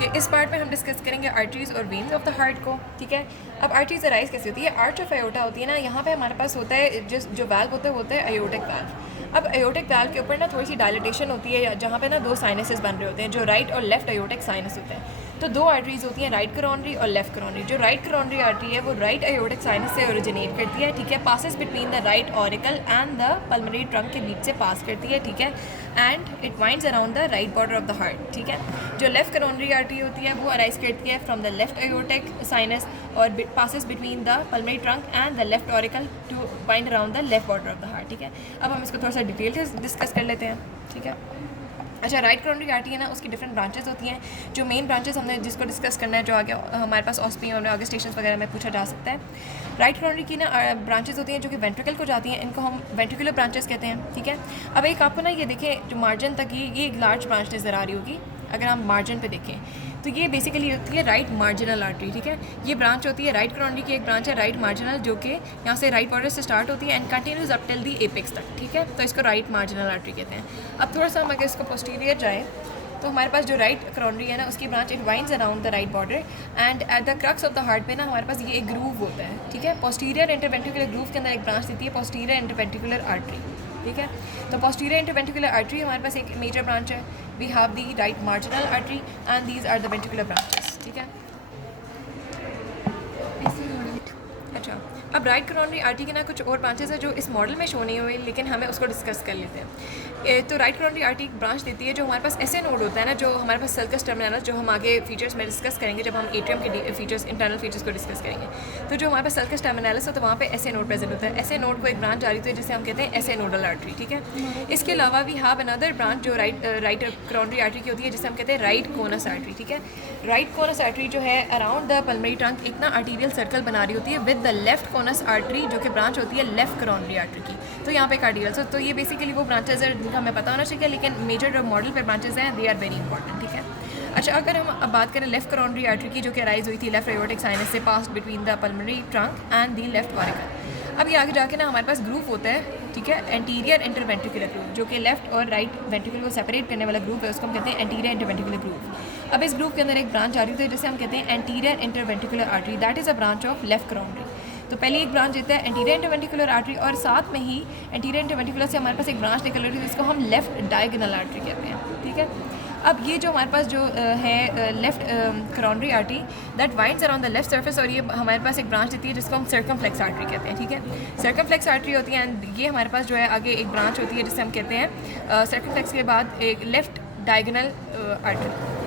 Okay, इस part में हम डिस्कस करेंगे आर्टरीज और वेन्स ऑफ द हार्ट को। ठीक है, अब आर्टरीज अराइज कैसे होती है? आर्च ऑफ अयोटा होती है ना, यहाँ पे हमारे पास होता है जो वाल्व होता है वो होता है अयोटिक वाल्व। अब अयोटिक वाल्व के ऊपर ना थोड़ी सी डायलिटेशन होती है जहाँ पे ना दो साइनसेस बन रहे होते हैं, जो राइट और लेफ्ट अयोटिक साइनस होते हैं। तो दो आर्टरीज होती हैं, राइट करोनरी और लेफ्ट करोनरी। जो राइट करोनरी आर्टरी है वो राइट अयोटिक साइनस से ओरिजिनेट करती है। ठीक है, passes between the right auricle and the pulmonary trunk के बीच से पास करती है। ठीक है, and it winds around the right border of the heart. ठीक है, जो लेफ्ट करोनरी आर्टरी होती है वो अराइज करती है from the left aortic sinus और passes between the pulmonary trunk and the left auricle to wind around the left border of the heart. ठीक है, अब हम इसको थोड़ा सा डिटेल से डिस्कस कर लेते हैं। ठीक है, अच्छा, राइट करोनरी आर्टरी है ना, उसकी डिफरेंट ब्रांचेस होती हैं। जो मेन ब्रांचेस हमने जिसको डिस्कस करना है, जो आगे हमारे पास ऑस्पी और आगे स्टेशन वगैरह में पूछा जा सकता है। राइट करोनरी की ना ब्रांचेस होती हैं जो कि वेंट्रिकल को जाती हैं, इनको हम वेंट्रिकुलर ब्रांचेस कहते हैं। ठीक है, अब एक आपको ना ये देखें, जो मार्जिन तक ये एक लार्ज ब्रांच नज़र आ रही होगी। अगर हम मार्जिन पे देखें तो ये बेसिकली होती है राइट मार्जिनल आर्टरी। ठीक है, ये ब्रांच होती है राइट करोनरी की, एक ब्रांच है राइट मार्जिनल, जो कि यहाँ से राइट बॉर्डर से स्टार्ट होती है and continues up till the apex तक। ठीक है, तो इसको राइट मार्जिनल आर्टरी कहते हैं। अब थोड़ा सा हम अगर इसको पोस्टीरियर जाए तो हमारे पास जो राइट करोनरी है ना, उसकी branch it winds around the right border and at the crux of the heart पे ना हमारे पास ये एक ग्रूव होता है। ठीक है, पोस्टीरियर इंटरवेंट्रिकुलर ग्रूव के अंदर एक ब्रांच देती है पोस्टीरियर इंटरवेंट्रिकुलर आर्टरी। ठीक है, तो पोस्टीरियर इंटरवेंट्रिकुलर आर्टरी हमारे पास एक मेजर ब्रांच है। We have the right marginal artery and these are the ventricular branches. ठीक है, अच्छा, अब राइट करोनरी आर्टरी की ना कुछ और ब्रांचेस है जो इस मॉडल में शो नहीं हुई, लेकिन हमें उसको डिस्कस कर लेते हैं। तो राइट करोनरी आर्टरी एक ब्रांच देती है जो हमारे पास ऐसे नोड होता है ना, जो हमारे पास सल्कस टर्मिनल, जो हम आगे फीचर्स में डिस्कस करेंगे जब हम एट्रियम के फीचर्स, इंटरनल फीचर्स को डिस्कस करेंगे। तो जो हमारे पास सल्कस टर्मिनल है तो वहाँ पे ऐसे नोड प्रेजेंट होता है। ऐसे नोड को एक ब्रांच जारी होती है जिसे हम कहते हैं ऐसे नोडल आर्टरी। ठीक है, इसके अलावा वी हैव अनदर ब्रांच जो राइट करोनरी आर्टरी की होती है, जिसे हम कहते हैं राइट कोनस आर्टरी। ठीक है, राइट कोनस आर्टरी जो है अराउंड द पल्मोनरी ट्रंक एक ना आर्टीरियल सर्कल बना रही होती है with the left conus artery, जो कि ब्रांच होती है लेफ्ट करोनरी आर्टरी की। तो यहाँ पे एक आर्टीरियल, तो ये बेसिकली वो ब्रांचेज है जिनका हमें पता होना चाहिए, लेकिन मेजर जो मॉडल पर ब्रांचेज हैं दे आर वेरी इंपॉर्टेंट। ठीक है, अच्छा, अगर हम अब बात करें लेफ्ट करोनरी आर्टरी की, जो कि अराइज हुई थी लेफ्ट अयोटिक साइनस से pass between the pulmonary trunk and the left auricle. अब ये आगे जाके ना हमारे पास ग्रूव होता है। ठीक है, एंटीरियर इंटरवेंट्रिकुलर ग्रूव, जो कि लेफ्ट और राइट वेंट्रिकल को सेपरेट करने वाला ग्रूव है, उसको हम कहते हैं एंटीरियर इंटरवेंट्रिकुलर ग्रूव। अब इस ग्रूव के अंदर एक ब्रांच आ रही होती है जिसे हम कहते हैं anterior interventricular artery, that is a branch of left coronary. तो पहले एक ब्रांच देता है एंटीरियर इंटरवेंट्रिकुलर आर्टरी, और साथ में ही एंटीरियर इंटरवेंट्रिकुलर से हमारे पास एक ब्रांच निकल रही है जिसको हम लेफ्ट डायगोनल आर्टरी कहते हैं। ठीक है, अब ये जो हमारे पास जो है left coronary artery that winds around the left surface, और ये हमारे पास एक ब्रांच देती है जिसको हम सर्कमफ्लेक्स आर्टरी कहते हैं। ठीक है, सर्कमफ्लेक्स आर्टरी होती है एंड ये हमारे पास जो है आगे एक ब्रांच होती है जिसे हम कहते हैं सर्कमफ्लेक्स के बाद एक लेफ्ट डायगोनल आर्टरी।